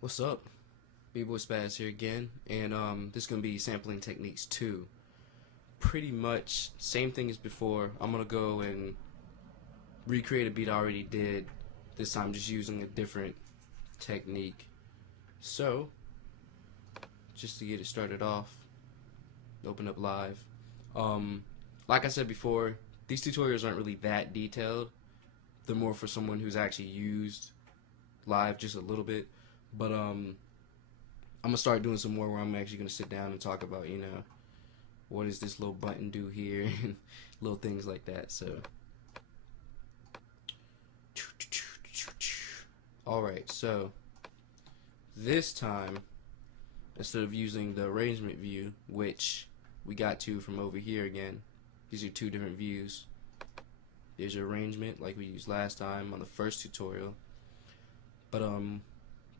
What's up? bboyspaz here again, and this is gonna be sampling techniques 2. Pretty much same thing as before. I'm gonna go and recreate a beat I already did. This time just using a different technique. So, just to get it started off, open up live. Like I said before, these tutorials aren't really that detailed. They're more for someone who's actually used live just a little bit. But I'm gonna start doing some more where I'm actually gonna sit down and talk about, what does this little button do here and little things like that. So alright, so this time, instead of using the arrangement view, which we got to from over here again, these are two different views. There's your arrangement like we used last time on the first tutorial, but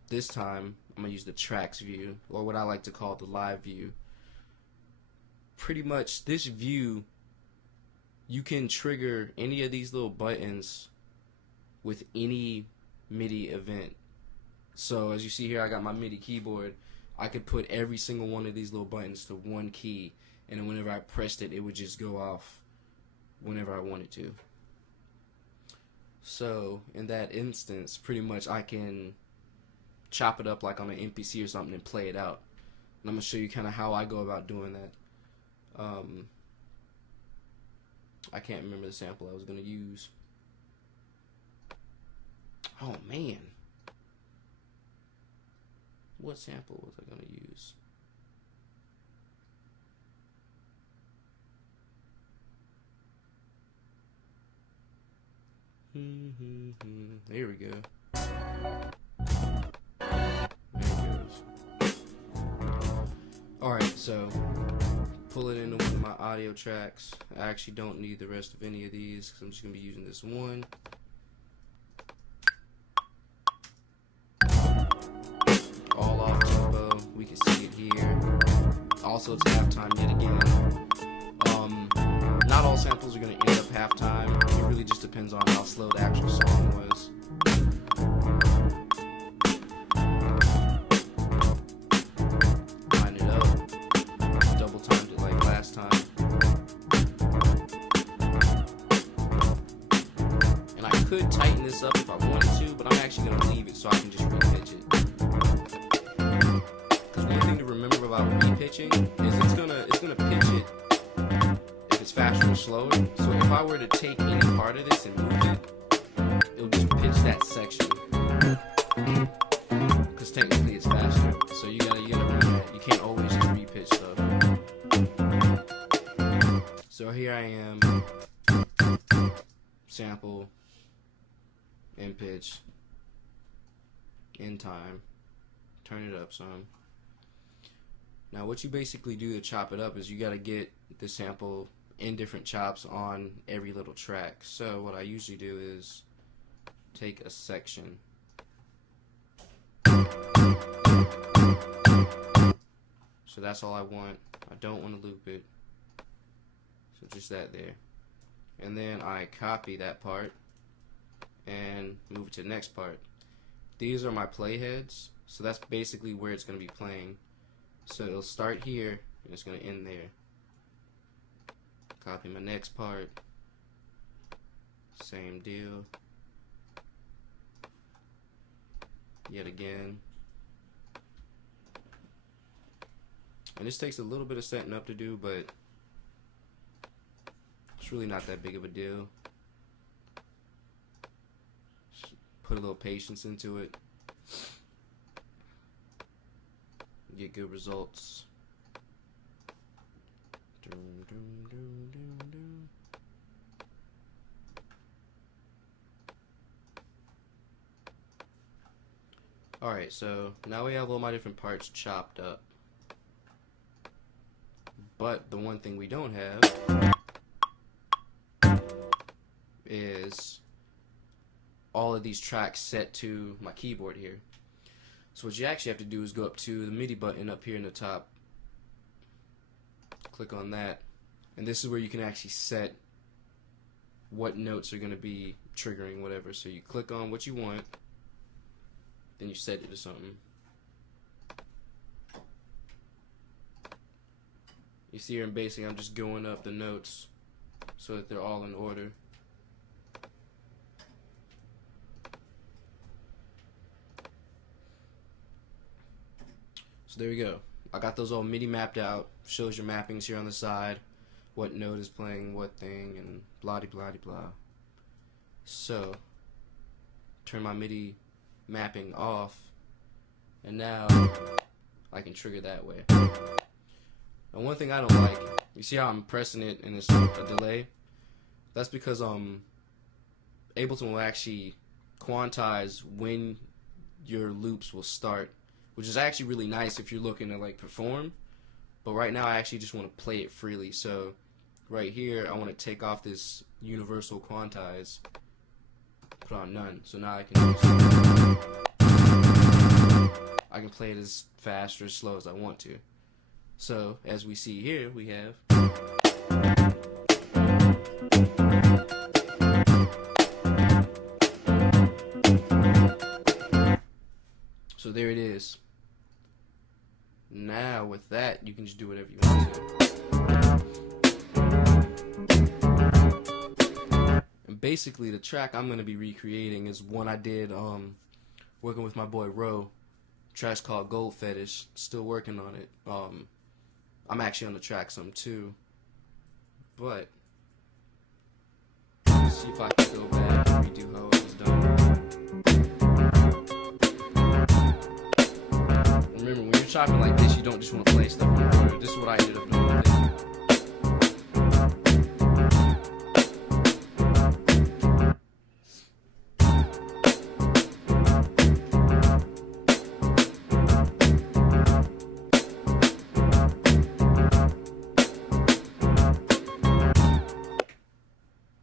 this time I'm gonna use the tracks view, or what I like to call the live view. Pretty much this view, you can trigger any of these little buttons with any MIDI event. So as you see here, I got my MIDI keyboard. I could put every single one of these little buttons to one key, and then whenever I pressed it, it would just go off whenever I wanted to. So in that instance, pretty much I can chop it up like on an MPC or something and play it out. And I'm going to show you kind of how I go about doing that. I can't remember the sample I was going to use. Oh man, what sample was I going to use? Here we go. Alright, so pull it into one of my audio tracks. I actually don't need the rest of any of these because I'm just going to be using this one. All off tempo. We can see it here. Also, it's halftime yet again. Not all samples are going to end up halftime. It really just depends on how slow the actual song was. Line it up. Double timed it like last time. And I could tighten this up if I wanted to, but I'm actually going to leave it so I can just re-pitch it. Because one thing to remember about re-pitching is it's gonna pitch it if it's faster or slower. So if I were to take any part of this and move it, it'll just pitch that section. Because technically it's faster. So you gotta remember that. You can't always just re-pitch stuff. So here I am. Sample. In pitch. In time. Turn it up some. Now what you basically do to chop it up is you gotta get the sample in different chops on every little track. So what I usually do is take a section. So that's all I want. I don't want to loop it. So just that there. And then I copy that part and move it to the next part. These are my playheads. So that's basically where it's going to be playing. So it'll start here and it's going to end there. Copy my next part. Same deal. Yet again. And this takes a little bit of setting up to do, but it's really not that big of a deal. Just put a little patience into it. Get good results. Alright, so now we have all my different parts chopped up. But the one thing we don't have is all of these tracks set to my keyboard here. So what you actually have to do is go up to the MIDI button up here in the top. Click on that. And this is where you can actually set what notes are going to be triggering whatever. So you click on what you want, then you set it to something. You see here in Basic, I'm just going up the notes so that they're all in order. So there we go. I got those all MIDI mapped out. Shows your mappings here on the side, what note is playing what thing, and blah de blah de blah. So turn my MIDI mapping off, and now I can trigger that way. And one thing I don't like, you see how I'm pressing it and it's a delay? That's because Ableton will actually quantize when your loops will start, which is actually really nice if you're looking to like perform. But right now I actually just want to play it freely. So right here I want to take off this universal quantize, put on none. So now I can play it as fast or as slow as I want to. So as we see here, we have so there it is. Now with that, you can just do whatever you want to. And basically the track I'm going to be recreating is one I did working with my boy Ro. Track's called Gold Fetish. Still working on it. I'm actually on the track some too. But let's see if I can go back and redo how it was done. Remember, when you're chopping like this, you don't just want to play stuff in order. This is what I ended up doing with it.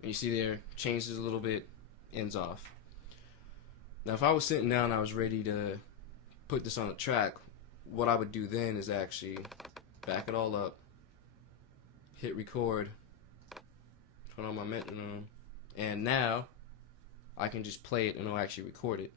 And you see there, changes a little bit, ends off. Now if I was sitting down and I was ready to put this on a track, what I would do then is actually back it all up, hit record, turn on my metronome, and now I can just play it and it'll actually record it.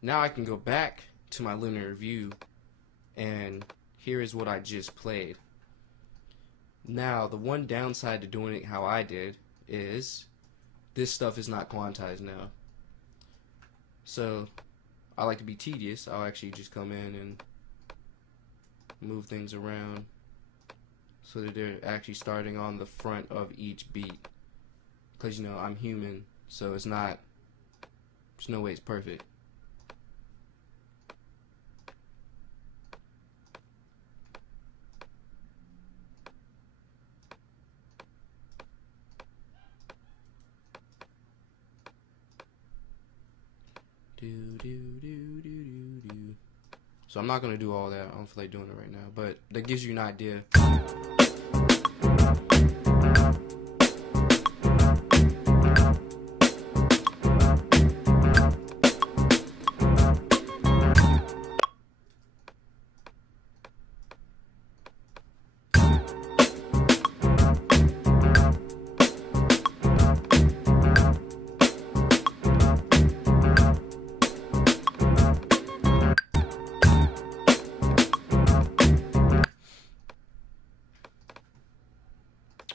Now I can go back to my linear view, and here is what I just played. Now the one downside to doing it how I did is this stuff is not quantized now. So I like to be tedious. I'll actually just come in and move things around so that they're actually starting on the front of each beat, because you know I'm human, so there's no way it's perfect. So I'm not going to do all that. I don't feel like doing it right now, but that gives you an idea.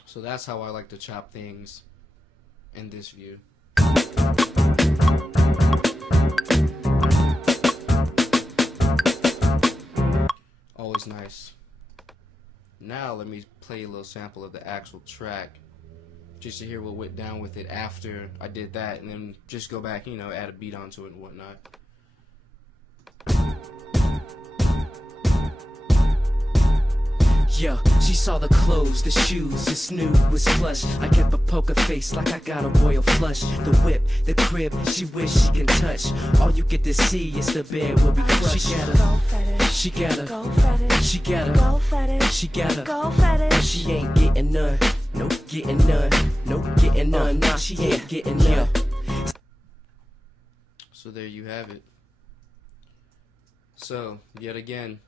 So that's how I like to chop things in this view. Always nice. Now let me play a little sample of the actual track, just to hear what went down with it after I did that, and then just go back, you know, add a beat onto it and whatnot. Yo, she saw the clothes, the shoes, it's new, was plush. I kept a poker face like I got a royal flush. The whip, the crib, she wish she can touch. All you get to see is the bed where we crush. She got her, she got her, she got her, she got her. She ain't getting none, nope, getting none, nope, getting none. Nah, she ain't getting none. So there you have it. So, yet again,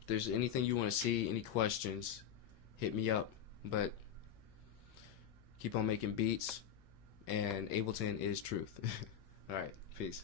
if there's anything you want to see, any questions, hit me up. But keep on making beats, and Ableton is truth. All right, peace.